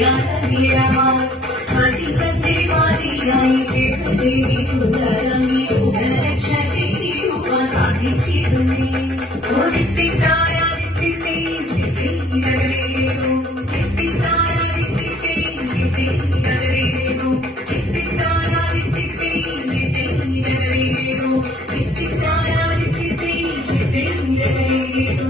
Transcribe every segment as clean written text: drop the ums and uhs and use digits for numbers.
कल्याण वीरमान् पतितदेवादियायि देवी सुन्दरमी रक्षति रूपाधिचिरुणे ओदित्तितारा दित्तिते दित्तिरगरेनो दित्तितारा दित्तिते दित्तिरगरेनो दित्तितारा दित्तिते दित्तिरगरेनो दित्तितारा दित्तिते दित्तिरगरेनो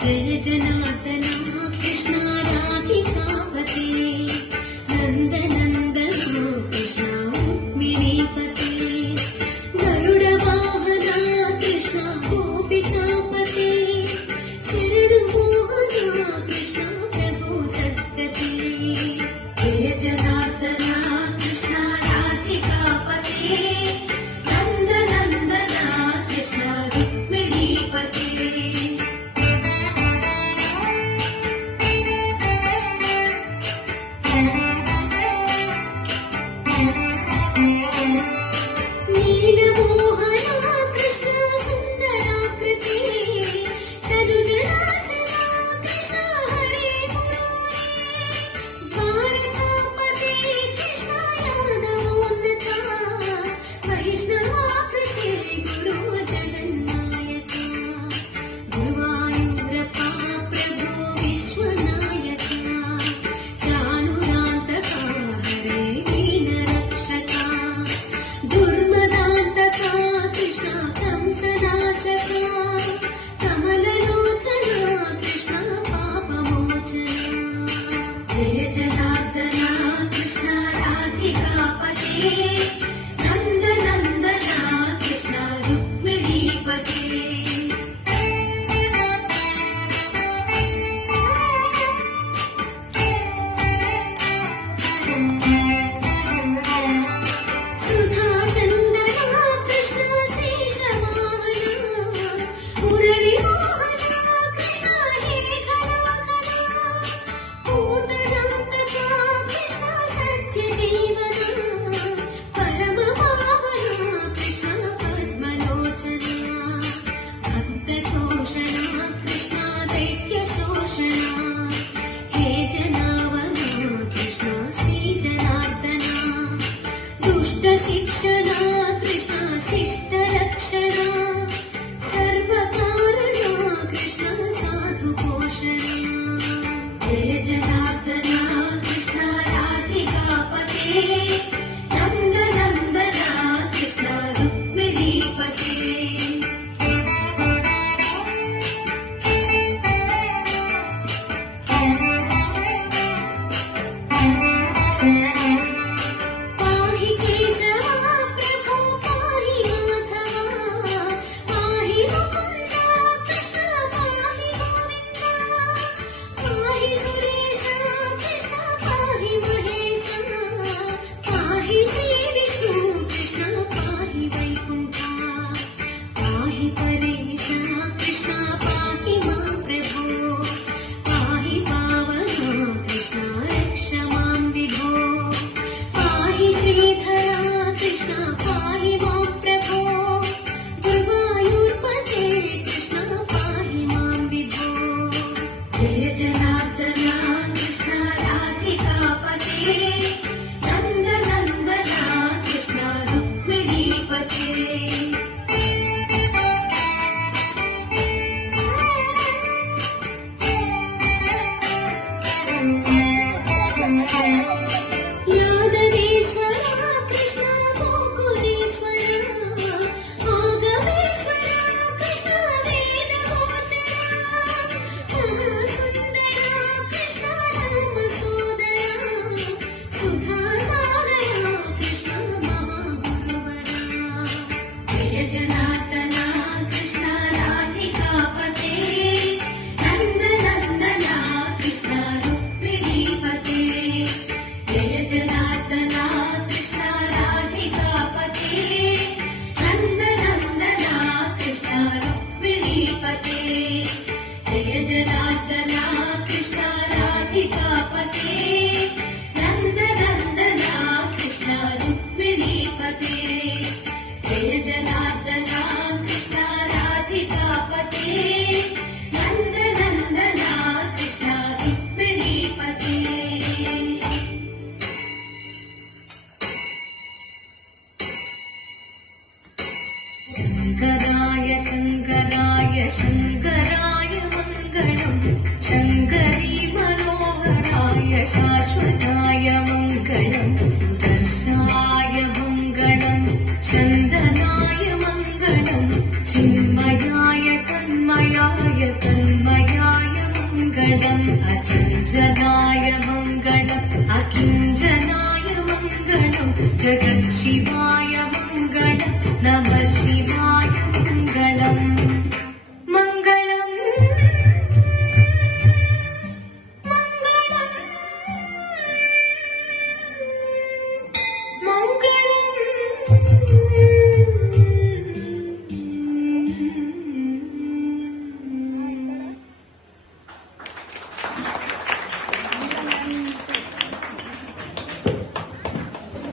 जय जनार्दना कृष्ण राधिकापते नंद नंदना कृष्ण रुक्मिणीपते गरुड वाहना कृष्ण गोपिकापते शरणु मोहना कृष्ण प्रभु सद्गते जय जनार्दना कृष्ण राधिकापते नंद नंदना कृष्ण रुक्मिणीपते नीलमोहना कृष्ण सुन्दराकृते तनुजनाशना कृष्ण हरे मुरारे द्वारकापते कृष्ण यादवोन्नता वैष्णवा कृष्णे गुरु जगन्नायका गुरुवायूरप्पा प्रभु विश्वनायका चाणुरान्तका हरे दीनरक्षका दुर्मदान्तका कृष्ण कंसनाशका कमललोचना कृष्ण पापमोचना जय जनार्दना कृष्ण राधिकापते नंद नंदना कृष्ण रुक्मिणीपते सुधा चंदना कृष्ण शेषवाहना मुरली मोहना कृष्ण हे घना घना पूतनान्तका कृष्ण सत्य जीवना परम पावना कृष्ण पद्मलोचना भक्ततोषणा कृष्ण दैत्य शोषणा हे जनावना कृष्ण श्री जनार्दना दुष्ट शिक्षणा कृष्ण शिष्ट रक्षणा सर्वकारणा कृष्ण साधु पोषणा जय जनार्दना कृष्ण राधिकापते नंद नंदना कृष्ण रुक्मिणीपते पाहि केशवा प्रभो पाहि माधवा पाहि मुकुन्दा कृष्ण पाहि गोविन्दा पाहि सुरेशा कृष्ण पाहि महेशा पाहि श्री विष्णु कृष्ण पाहि वैकुण्ठा पाहि परेशा कृष्ण पाहि मां प्रभो पाहि पावना कृष्ण रक्ष मां विभो पाहि श्रीधरा कृष्ण पाहि मां प्रभो गुरुवायूर्पते कृष्ण पाहि मां विभो जय जनार्दना कृष्ण राधिकापते नंद नंदना कृष्ण रुक्मिणीपते यादवेश्वरा कृष्ण गोकुलेश्वरा शङ्कराय मङ्गलम् शङ्करी मनोहराय शाश्वताय मङ्गलम् सुदर्शाय मङ्गलम् चन्दनाय मङ्गलम् चिन्मयाय सन्मयाय तन्मयाय मङ्गलम् अचञ्चलाय मङ्गलम्